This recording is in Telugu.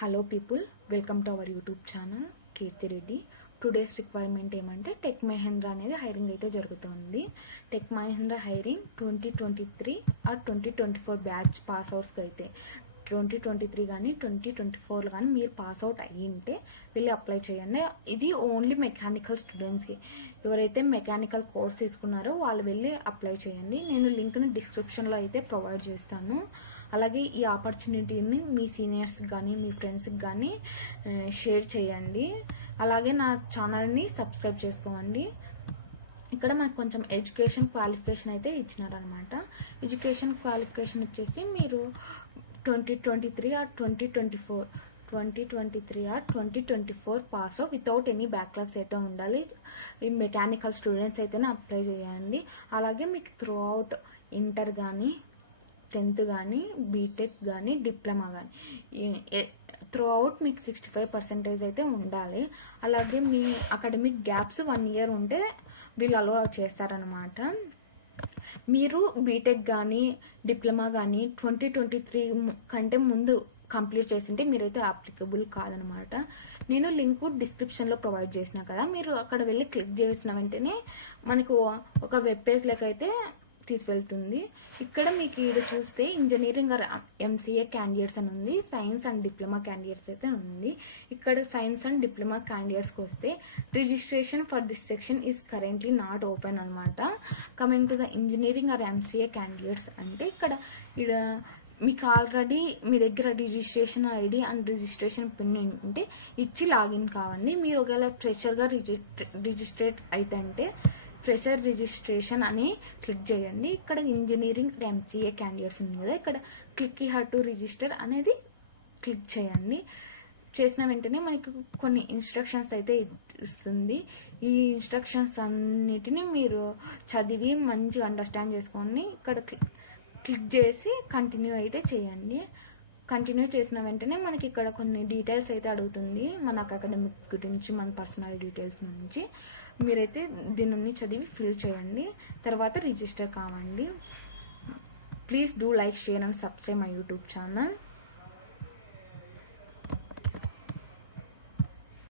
Hello people, welcome to our YouTube channel Kirti Reddy. Today's requirement ఏమంటే టెక్ మహేంద్ర అనేది హైరింగ్ అయితే జరుగుతుంది. Tech Mahindra hiring 2023 or 2024 batch pass అవుట్స్కి అయితే 2023 కానీ 2024 కానీ మీరు పాస్ అవుట్ అయ్యింటే వెళ్ళి అప్లై చేయండి. ఇది ఓన్లీ మెకానికల్ స్టూడెంట్స్కి. ఎవరైతే మెకానికల్ కోర్స్ తీసుకున్నారో వాళ్ళు వెళ్ళి అప్లై చేయండి. నేను లింక్ని డిస్క్రిప్షన్లో అయితే ప్రొవైడ్ చేస్తాను. అలాగే ఈ ఆపర్చునిటీని మీ సీనియర్స్కి కానీ మీ ఫ్రెండ్స్కి కానీ షేర్ చేయండి. అలాగే నా ఛానల్ని సబ్స్క్రైబ్ చేసుకోండి. ఇక్కడ మనకు కొంచెం ఎడ్యుకేషన్ క్వాలిఫికేషన్ అయితే ఇచ్చినారనమాట. ఎడ్యుకేషన్ క్వాలిఫికేషన్ వచ్చేసి మీరు 2023 or 2024 pass without any backlogs అయితే ఉండాలి. ఈ మెకానికల్ స్టూడెంట్స్ అయితేనే అప్లై చేయండి. అలాగే మీకు త్రూ అవుట్ ఇంటర్ కానీ 10th కానీ బీటెక్ కానీ డిప్లొమా కానీ త్రూ అవుట్ మీకు 65% అయితే ఉండాలి. అలాగే మీ అకాడమిక్ గ్యాప్స్ 1 year ఉంటే వీళ్ళు అలో చేస్తారనమాట. మీరు బీటెక్ కానీ డిప్లొమా కానీ 2023 కంటే ముందు కంప్లీట్ చేసింటే మీరైతే అప్లికబుల్ కాదనమాట. నేను లింక్ డిస్క్రిప్షన్లో ప్రొవైడ్ చేసిన కదా, మీరు అక్కడ వెళ్ళి క్లిక్ చేసిన వెంటనే మనకు ఒక వెబ్ పేజ్ లెక్కైతే తీసుకెళ్తుంది. ఇక్కడ మీకు ఇది చూస్తే ఇంజనీరింగ్ ఆర్ ఎంసీఏ క్యాండిడేట్స్ అని ఉంది, సైన్స్ అండ్ డిప్లొమా క్యాండిడేట్స్ అయితే ఉంది. ఇక్కడ సైన్స్ అండ్ డిప్లొమా క్యాండిడేట్స్కి వస్తే registration for this section is currently not open అనమాట. Coming to the engineering or MCA candidates అంటే ఇక్కడ మీకు ఆల్రెడీ మీ దగ్గర registration ID and registration pin ఉంటే ఇచ్చి లాగిన్ కావండి. మీరు ఒకవేళ ఫ్రెషర్గా రిజిస్ట్రేట్ అయితే అంటే ఫ్రెషర్ రిజిస్ట్రేషన్ అని క్లిక్ చేయండి. ఇక్కడ ఇంజనీరింగ్ ఎంసీఏ క్యాండిడేట్స్ ఉంది కదా, ఇక్కడ క్లిక్ హియర్ టు రిజిస్టర్ అనేది క్లిక్ చేయండి. చేసిన వెంటనే మనకి కొన్ని ఇన్స్ట్రక్షన్స్ అయితే ఇస్తుంది. ఈ ఇన్స్ట్రక్షన్స్ అన్నిటిని మీరు చదివి మంచిగా అండర్స్టాండ్ చేసుకొని ఇక్కడ క్లిక్ చేసి కంటిన్యూ అయితే చేయండి. కంటిన్యూ చేసిన వెంటనే మనకి ఇక్కడ కొన్ని డీటెయిల్స్ అయితే అడుగుతుంది, మన అకాడమిక్స్ గురించి, మన పర్సనల్ డీటెయిల్స్ నుంచి. మీరైతే దీన్ని చదివి ఫిల్ చేయండి, తర్వాత రిజిస్టర్ కావండి. Please do like, share and subscribe my YouTube channel.